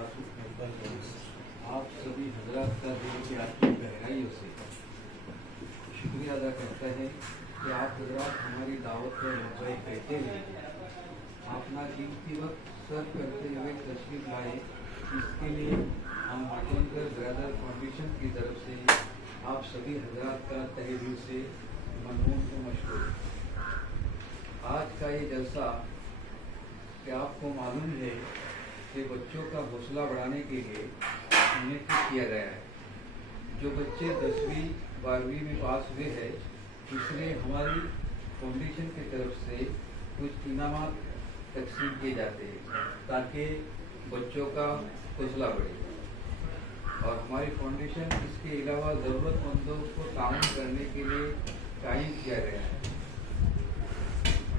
आप सभी हजरात का दिल की आत्मिक गहराइयों से शुक्रिया अदा करते हैं कि आप हजरात हमारी दावत पर मुंबई कहते हुए अपना कीमती वक्त सर्व करते हुए तशरीफ लाए। इसके लिए हम माटोनकर ब्रदर फाउंडेशन की तरफ से आप सभी हजरात का तहे दिल से ममनून को मशकूर। आज का ये जलसा कि आपको मालूम है कि बच्चों का हौसला बढ़ाने के लिए उन्हें किया गया है। जो बच्चे 10वीं 12वीं में पास हुए हैं, इसलिए हमारी फाउंडेशन की तरफ से कुछ इनामात तकसीम किए जाते हैं ताकि बच्चों का हौसला बढ़े। और हमारी फाउंडेशन इसके अलावा ज़रूरतमंदों को ताउन करने के लिए कायम किया गया है।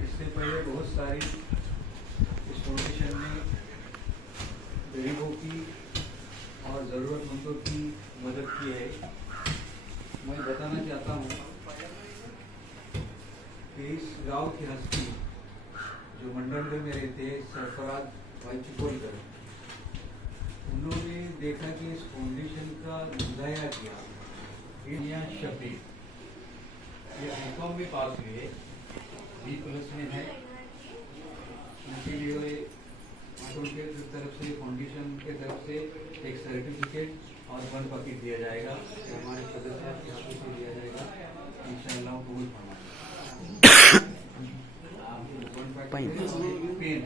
इससे पहले बहुत सारी इस फाउंडेशन ने गरीबों की और ज़रूरतमंदों की मदद की है। मैं बताना चाहता हूँ कि इस गांव की हस्ती जो मंडलगढ़ में रहते हैं, सरफराज भाई चिकोलकर, उन्होंने देखा कि इस फाउंडेशन का मुदाया किया। इंडिया शफीक ये बीकॉम में पास हुए, B+ में है। उनके लिए उनके तरफ से फाउंडेशन के तरफ से एक सर्टिफिकेट और 1 पॉकेट दिया जाएगा जो हमारे सदस्य के हाथों से दिया जाएगा। इंशाअल्लाह कबूल फरमाएं। पेन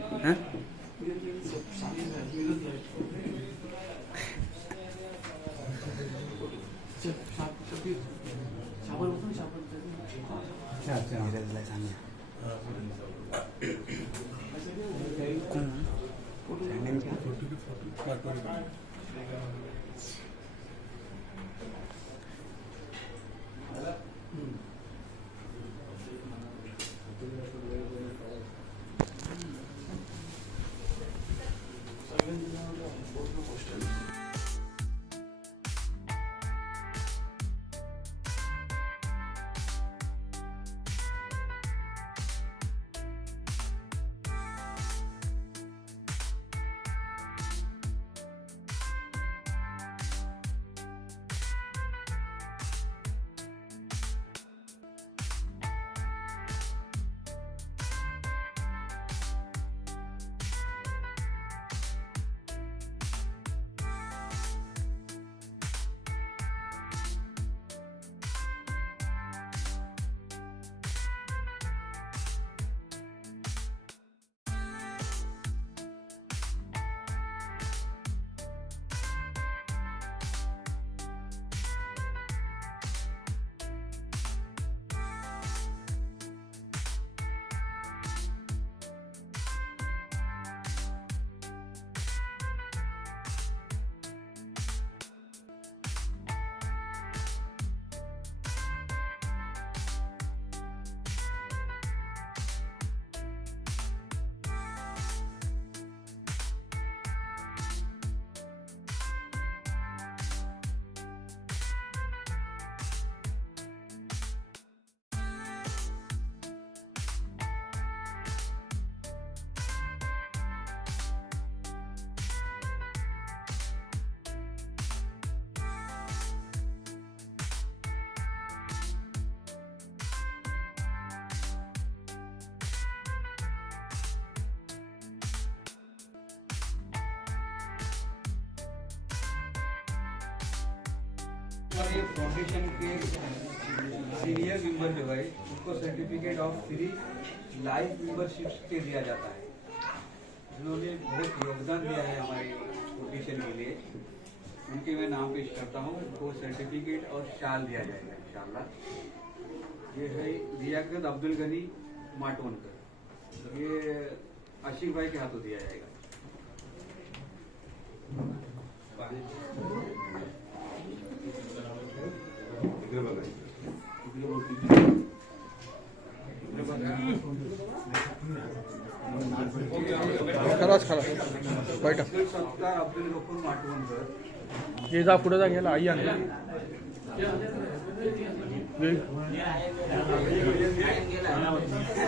फाउंडेशन के सीनियर मेंबर जो है उनको certificate of free life membership के दिया जाता है। जिन्होंने बहुत योगदान दिया है हमारी फाउंडेशन के लिए, उनके मैं नाम पेश करता हूँ। उनको सर्टिफिकेट और शाल दिया जाएगा इंशाल्लाह। ये है रियाकत अब्दुल गनी माटोनकर, ये आशिक भाई के हाथों दिया जाएगा। खलास बैठा अब्दुल गफूर माटोनकर ये जा पुढे जा घ्यायला आई आणला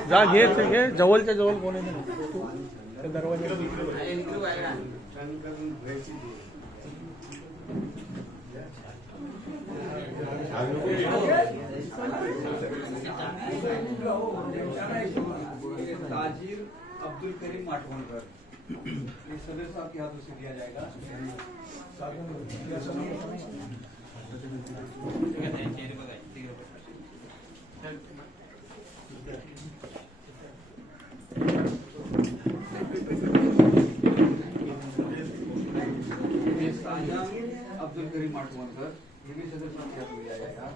जा घे जवळच्या जवळ कोण आहे दरवाजा ताजिर अब्दुल करीम माटवनकर, ये सदस्य साहब के हाथों से दिया जाएगा। अब्दुल करीम माटवनकर, ये भी सदस्य साहब के हाथों दिया जाएगा।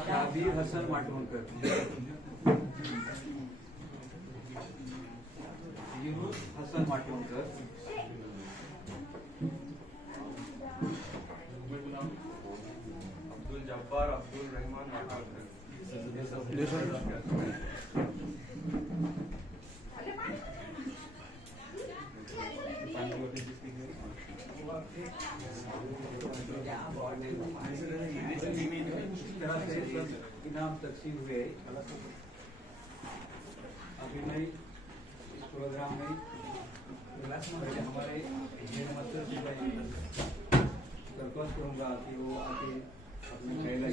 शाबीर हसन माटवनकर, यूनुस हसन माटवनकर, अब्दुल जब्बार अब्दुल रहमान माटवनकर, इनाम तकसीम हुए। अभी नहीं इस प्रोग्राम में हमारे दरख्वास्त करूँगा कि वो आके अपने पहला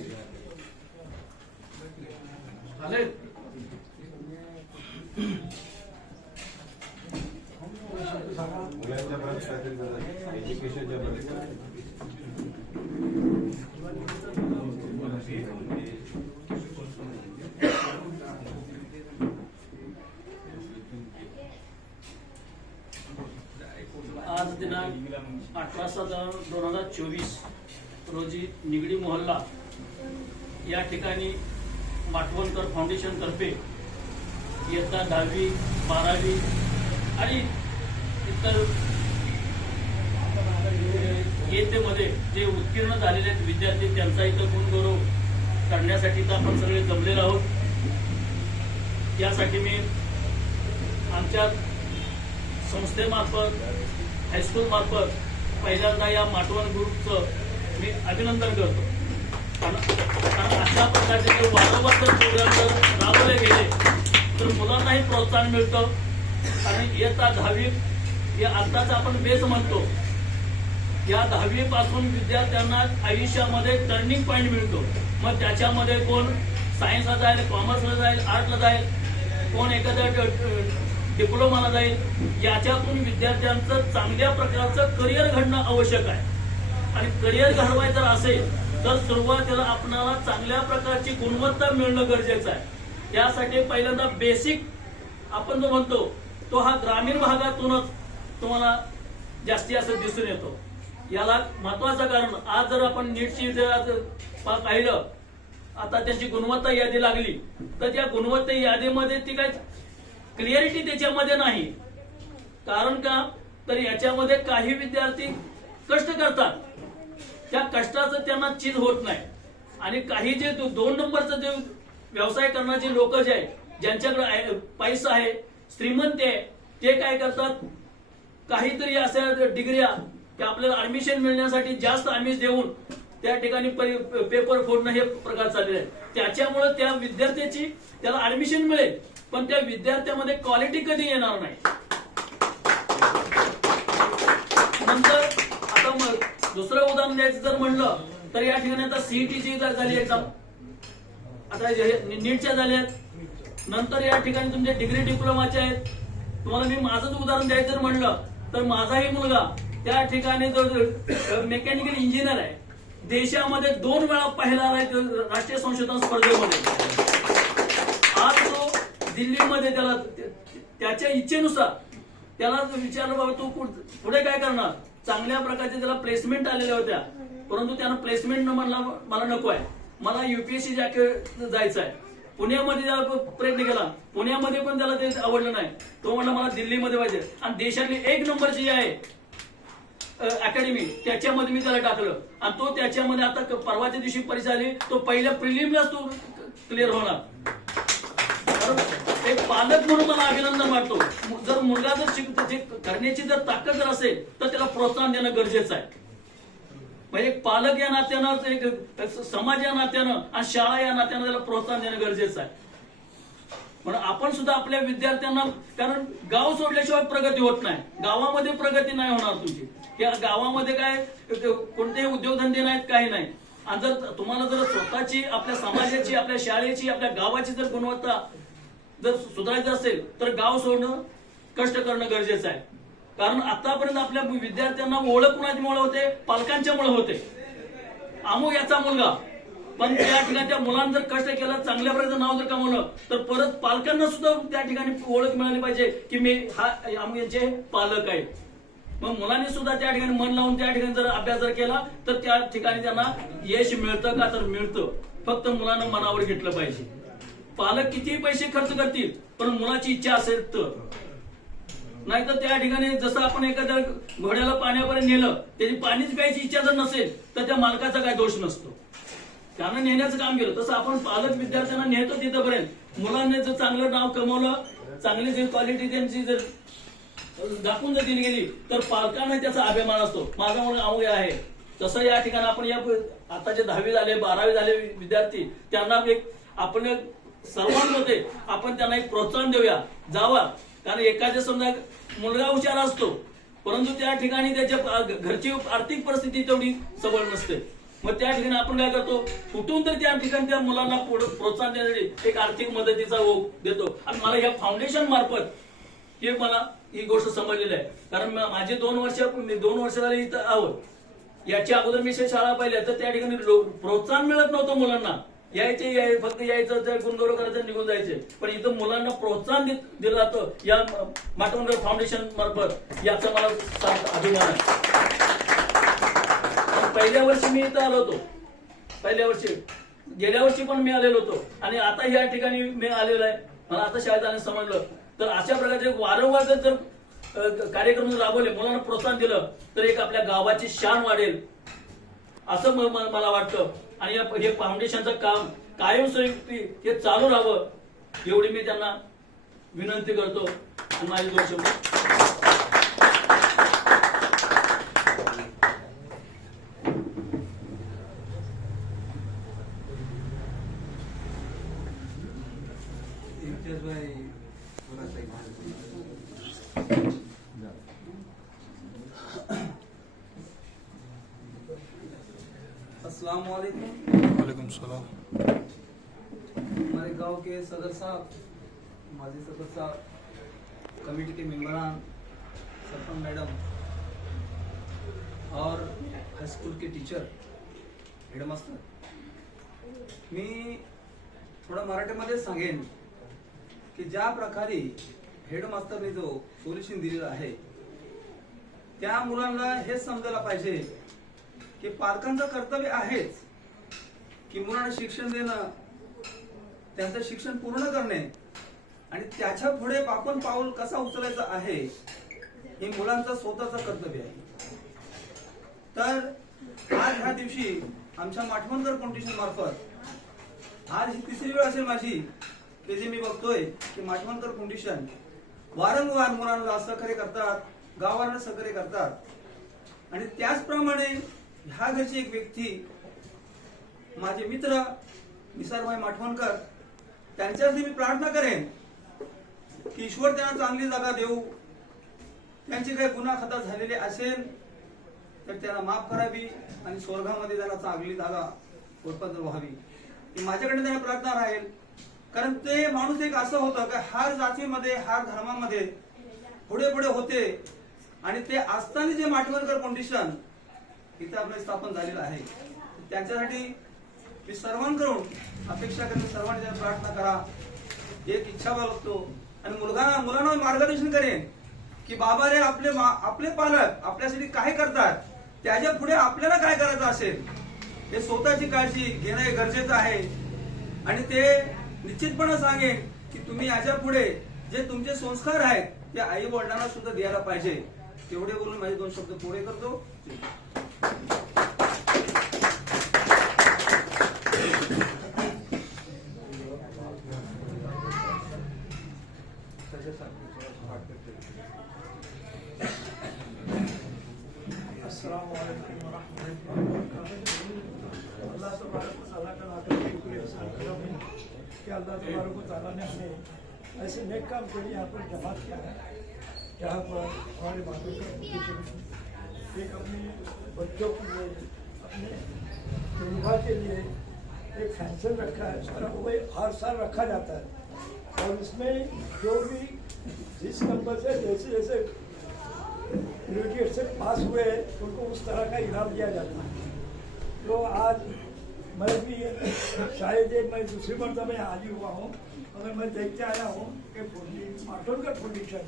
आज दिनांक 18/7/2024 रोजी निगडी मोहल्ला या ठिकाणी माटवणकर फाउंडेशन तर्फे इयत्ता 10वी 12वी आणि इतर इयत्तेमध्ये जे उत्तीर्ण झालेले आहेत विद्यार्थी त्यांचा इथं गुणगौरव करण्यासाठी तर आपण सगळे जमलेलो आहोत। यासाठी मी आमच्या संस्थेमार्फत हायस्कूल मार्फत पहिल्यांदा या माटवण ग्रुपचं मी अभिनंदन करतो। कारण अशा प्रकारचे जर वारंवार जर प्रोग्राम जर राबवले गेले तर मुलांनाही प्रोत्साहन मिळतं। कारण इयत्ता 10वी या आत्ताच आपण बेस म्हणतो, या 10वी पासून विद्यार्थ्यांना आयुष्यामध्ये टर्निंग पॉईंट मिळतो। मग त्याच्यामध्ये कोण सायन्सला जाईल, कॉमर्सला जाईल, आर्टला जाईल, कोण एखाद्या डिप्लोमाला जाईल। याच्यातून विद्यार्थ्यांचं चांगल्या प्रकारचं करिअर घडणं आवश्यक आहे। आणि करिअर घडवायचं जर असेल तर सुरुवातीला आपल्याला चांगल्या प्रकारची गुणवत्ता मिळणं गरजेचं आहे। त्यासाठी पहिल्यांदा बेसिक आपण जो म्हणतो तो हा ग्रामीण भागातूनच तुम्हाला जास्ती असं दिसून येतो। याला महत्वाचं कारण आज जर आपण नीटची पाहिलं, आता त्यांची गुणवत्ता यादी लागली तर त्या गुणवत्ता यादीमध्ये ती काय क्लिअरिटी त्याच्यामध्ये नाही। कारण का तर याच्यामध्ये काही विद्यार्थी कष्ट करतात, त्या कष्टाचं त्यांना चीज होत नाही। आणि काही जे 2 नंबरचं जे व्यवसाय करण्याचे लोक जे आहेत, ज्यांच्याकडे पैसा आहे, श्रीमंत आहे, ते काय करतात, काहीतरी अशा डिग्र्या की आपल्याला ऍडमिशन मिळण्यासाठी जास्त आमिष देऊन त्या ठिकाणी पेपर फोडणं हे प्रकार चाललेले आहेत। त्याच्यामुळे त्या विद्यार्थ्याची त्याला ऍडमिशन मिळेल पण त्या विद्यार्थ्यामध्ये क्वालिटी कधी येणार नाही। नंतर आता दुसरं उदाहरण द्यायचं जर म्हणलं तर या ठिकाणी आता सीईटीची झाली एक्झाम, आता नीटच्या झाल्यात, नंतर या ठिकाणी तुमचे डिग्री डिप्लोमाचे आहेत। तुम्हाला मी माझंच उदाहरण द्यायचं जर म्हणलं तर माझाही मुलगा त्या ठिकाणी जो मेकॅनिकल इंजिनियर आहे, देशामध्ये 2 वेळा पहिला आहे राष्ट्रीय संशोधन स्पर्धेमध्ये। आज तो दिल्लीमध्ये त्याला त्याच्या इच्छेनुसार त्याला विचारलं बाबा तू पुढे काय करणार, चांगल्या प्रकारचे त्याला प्लेसमेंट आलेल्या होत्या, परंतु त्यानं प्लेसमेंट न म्हणला मला नको आहे, मला UPSC जायचं आहे। पुण्यामध्ये त्याला प्रयत्न केला, पुण्यामध्ये पण त्याला ते आवडलं नाही, तो म्हणला मला दिल्लीमध्ये पाहिजे। आणि देशातली 1 नंबरची जी आहे अकॅडमी त्याच्यामध्ये मी त्याला टाकलं आणि तो त्याच्यामध्ये आता परवाच्या दिवशी परीक्षा आली, तो पहिल्या प्रिलिमलाच तो क्लिअर होणार। एक पालक म्हणून मला अभिनंदन वाटतो। जर मुलगा जर करण्याची जर ताकद जर असेल तर त्याला प्रोत्साहन देणं गरजेचं आहे। मग एक पालक या नात्यानं, एक समाज या नात्यानं आणि शाळा या नात्यानं त्याला प्रोत्साहन देणं गरजेचं आहे. म्हणून आपण सुद्धा आपल्या विद्यार्थ्यांना, कारण गाव सोडल्याशिवाय प्रगती होत नाही, गावामध्ये प्रगती नाही होणार तुमची. या गावामध्ये काय कोणतेही उद्योगधंदे नाहीत, काही नाही. आणि जर तुम्हाला जर स्वतःची, आपल्या समाजाची, आपल्या शाळेची, आपल्या गावाची जर गुणवत्ता जर सुधारायचं असेल तर गाव सोडणं, कष्ट करणं गरजेचं आहे. कारण आतापर्यंत आपल्या विद्यार्थ्यांना ओळख कुणाच्यामुळे होते? पालकांच्यामुळे होते. अमुक याचा मुलगा, पण त्या ठिकाणी त्या मुलांनी जर कष्ट केलं, चांगल्या प्रकारचं नाव जर कमवलं तर परत पालकांना सुद्धा त्या ठिकाणी ओळख मिळाली पाहिजे की मी हा अमुक यांचे पालक आहे. मग मुलांनी सुद्धा त्या ठिकाणी मन लावून त्या ठिकाणी जर अभ्यास जर केला तर त्या ठिकाणी त्यांना यश मिळतं का? तर मिळतं. फक्त मुलांना मनावर घेतलं पाहिजे. पालक कितीही पैसे खर्च करतील पण मुलाची इच्छा असेल तर, नाहीतर त्या ठिकाणी जसं आपण एखाद्या घोड्याला पाण्यापर्यंत नेलं, त्याची पाणीच प्यायची इच्छा जर नसेल तर त्या मालकाचा काय दोष नसतो, त्यानं नेण्याचं काम केलं. तसं आपण पालक विद्यार्थ्यांना नेतो तिथपर्यंत, मुलांनी जर चांगलं नाव कमवलं, चांगली जर क्वालिटी त्यांची जर दाखवून जर दिली गेली तर पालकांना त्याचा अभिमान असतो, माझा मुलगा अमुक आहे. तसं या ठिकाणी आपण या आता जे 10वी झाले, 12वी झाले विद्यार्थी, त्यांना एक आपण सर्वांमध्ये आपण त्यांना एक प्रोत्साहन देऊया, जावा. कारण एखाद्या समजा मुलगा हुशार असतो परंतु त्या ठिकाणी त्याच्या घरची आर्थिक परिस्थिती तेवढी सबळ नसते. मग त्या ठिकाणी आपण काय करतो, कुठून तर त्या ठिकाणी त्या मुलांना प्रोत्साहन देण्यासाठी एक आर्थिक मदतीचा ओघ देतो. आणि मला या फाउंडेशन मार्फत हे मला ही गोष्ट समजलेली आहे. कारण माझे 2 वर्ष झाले इथं आहोत. याच्या अगोदर मी शाळा पाहिल्या तर त्या ठिकाणी प्रोत्साहन मिळत नव्हतं मुलांना. फक्त यायचं, त्या गुणगौरव करायचं, निघून जायचे. पण इथं मुलांना प्रोत्साहन दिलं जातं या माटवणकर फाउंडेशन मार्फत. याचा मला सार्थ अभिमान आहे. पहिल्या वर्षी मी इथं आलो होतो, पहिल्या वर्षी, गेल्या वर्षी पण मी आलेलो होतो आणि आता या ठिकाणी मी आलेलो आहे. मला आता शाळेत आल्याने समजलं. तर अशा प्रकारचे वारंवार जर कार्यक्रम राबवले, मुलांना प्रोत्साहन दिलं तर एक आपल्या गावाची शान वाढेल असं मला वाटतं. आणि हे फाउंडेशनचं काम कायमस्वरूपी हे चालू राहावं एवढी मी त्यांना विनंती करतो. आणि माझे 2 शब्द. अस्सलाम वालेकुम। वालेकुम सलाम। हमारे गांव के सदर साहब, माजी सदर साहब, कमेटी के मेंबरान, सरपंच मैडम और हाई स्कूल के टीचर, हेडमास्टर, मी थोडा मराठीमध्ये सांगेन की ज्या प्रकारे हेडमास्टरने जो सोल्युशन दिलेलं आहे त्या मुलांना हेच समजायला पाहिजे की पालकांचं कर्तव्य आहेच की मुलांना शिक्षण देणं, त्यांचं शिक्षण पूर्ण करणे आणि त्याच्या पुढे आपण पाऊल कसा उचलायचा आहे हे मुलांचं स्वतःचं कर्तव्य आहे. तर आज ह्या दिवशी आमच्या माटवणकर फाउंडेशन मार्फत आज ही 3री वेळ असेल माझी की जे मी बघतोय की माटवणकर फाउंडेशन वारंवार मुलांना सहकार्य करतात, गावांना सहकार्य करतात आणि त्याचप्रमाणे ह्या घरची एक व्यक्ती, माझे मित्र निसारभाई माटवणकर, त्यांच्यासाठी मी प्रार्थना करेन की ईश्वर त्यांना चांगली जागा देऊ. त्यांचे काही गुन्हा खता झालेले असेल तर त्यांना माफ करावी आणि स्वर्गामध्ये त्यांना चांगली जागा उत्पन्न व्हावी ही माझ्याकडे त्यांना प्रार्थना राहील. कारण ते माणूस एक असं होतं की हर जातीमध्ये, हर धर्मामध्ये पुढे पुढे होते आणि ते असताना जे माटवणकर फाउंडेशन इथं आपलं स्थापन झालेलं आहे त्यांच्यासाठी मी सर्वांकडून अपेक्षा करते, सर्वांनी त्यांना प्रार्थना करा, एक इच्छा बाळगतो आणि मुलांना मार्गदर्शन करेन की बाबा रे आपले पालक आपल्यासाठी काय करतात, त्याच्या पुढे आपल्याला काय करायचं असेल हे स्वतःची काळजी घेणं हे गरजेचं आहे. आणि ते निश्चितपणे सांगेन की तुम्ही याच्या पुढे जे तुमचे संस्कार आहेत ते आई वडिलांना सुद्धा द्यायला पाहिजे. तेवढे बोलून माझे 2 शब्द पुढे करतो. अस्सलाम वालेकुम व रहमतुल्लाह। कि अल्लाह तबारक व तआला ने हमें ऐसे नेक काम के लिए यहाँ पर जमा किया है, जहाँ पर हमारे बहादुर का उद्देश्य एक अपने बच्चों के लिए, अपने तलबा के लिए एक फंक्शन रखा है और वो हर साल रखा जाता है। और इसमें जो भी जिस नंबर से जैसे जैसे ग्रेजुएट से पास हुए उनको उस तरह का इनाम दिया जाता है। तो आज मैं भी शायद मैं दूसरी मरतबा हाजिर हुआ हूँ, मगर मैं देखते आया हूँ कि माटोलकर फाउंडेशन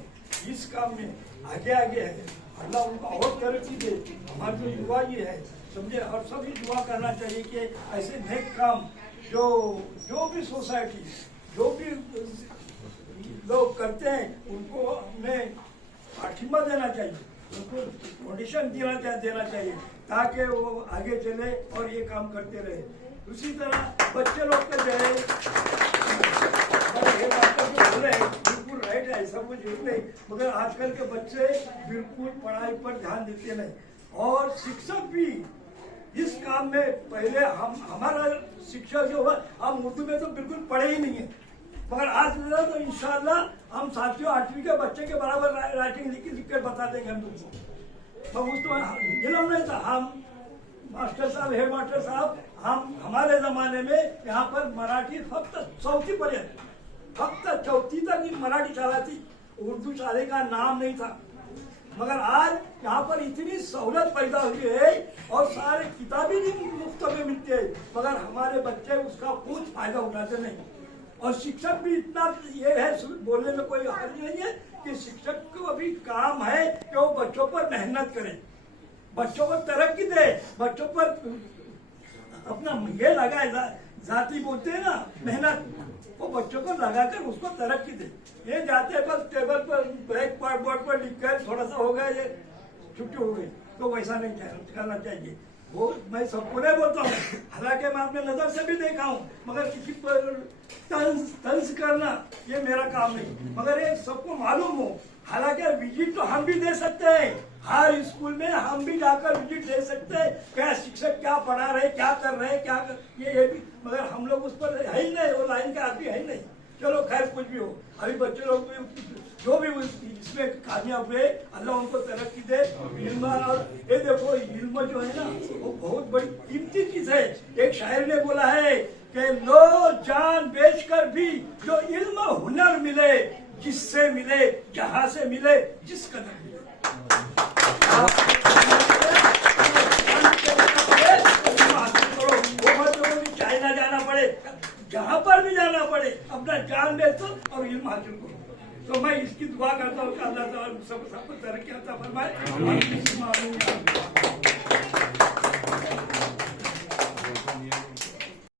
इस काम में आगे आगे है। अल्लाह उनको और तरक्की दे। हमारे जो युवा ये है समझे, और सभी दुआ करना चाहिए कि ऐसे नेक काम जो भी सोसाइटी जो भी लोग करते हैं उनको हमें आशीर्वाद देना चाहिए, उनको कंडीशन देना चाहिए ताकि वो आगे चले और ये काम करते रहे। उसी तरह बच्चे लोग के जो है ये बात तो जो बोल रहे हैं बिल्कुल राइट है, ऐसा कुछ जरूर नहीं, मगर आजकल के बच्चे बिल्कुल पढ़ाई पर ध्यान देते नहीं। और शिक्षक भी इस काम में पहले हमारा शिक्षक जो हुआ हम उर्दू में तो बिल्कुल पढ़े ही नहीं है, मगर आज तो इंशाल्लाह हम 7वीं 8वीं के बच्चे के बराबर राइटिंग लिख कर बता देंगे हम तुमको। उस तो इल्म नहीं था। हम मास्टर साहब, हेड मास्टर साहब, हमारे जमाने में यहाँ पर मराठी फक्त 4थी पर्यंत, फक्त 4थी तक ही मराठी शाला थी, उर्दू शाले का नाम नहीं था। मगर आज यहाँ पर इतनी सहूलत पैदा हुई है और सारे किताबें भी मुफ्त में मिलती है, मगर हमारे बच्चे उसका कुछ फायदा उठाते नहीं। और शिक्षक भी इतना ये है, बोलने में कोई हर्ज नहीं है कि शिक्षक को अभी काम है कि वो बच्चों पर मेहनत करे, बच्चों को तरक्की दे, बच्चों पर अपना ये लगाए, जाति बोलते हैं ना मेहनत, वो बच्चों को लगाकर उसको तरक्की दे। ये जाते बस टेबल पर ब्लैक बोर्ड पर लिखकर थोड़ा सा हो गया, ये छुट्टी हो गई, तो वैसा नहीं करना चाहिए। वो मैं सबको नहीं बोलता हूँ, हालांकि मैं अपने नजर से भी देखा हूँ, मगर किसी पर तंज करना ये मेरा काम नहीं, मगर ये सबको मालूम हो। हालांकि विजिट तो हम भी दे सकते हैं, हर स्कूल में हम भी जाकर विजिट दे सकते हैं, क्या शिक्षक क्या पढ़ा रहे, क्या कर रहे, ये भी, मगर हम लोग उस पर है ही नहीं, वो लाइन का आदमी है ही नहीं। चलो खैर कुछ भी हो, अभी बच्चे लोग जो भी इसमें कामयाब हुए अल्लाह उनको तरक्की दे। इल्म, और ये देखो इल्म जो है ना वो बहुत बड़ी कीमती चीज है। एक शायर ने बोला है कि लो जान बेचकर भी जो इल्म हुनर मिले, जिससे मिले, जहां से मिले, जिस कदर मिले। चाइना जाना पड़े, जहां पर भी जाना पड़े, अपना जान बेचो और इल्म हासिल करो। तो मैं इसकी दुआ करता हूँ कि अल्लाह ताला सब तरक्की अता फरमाए।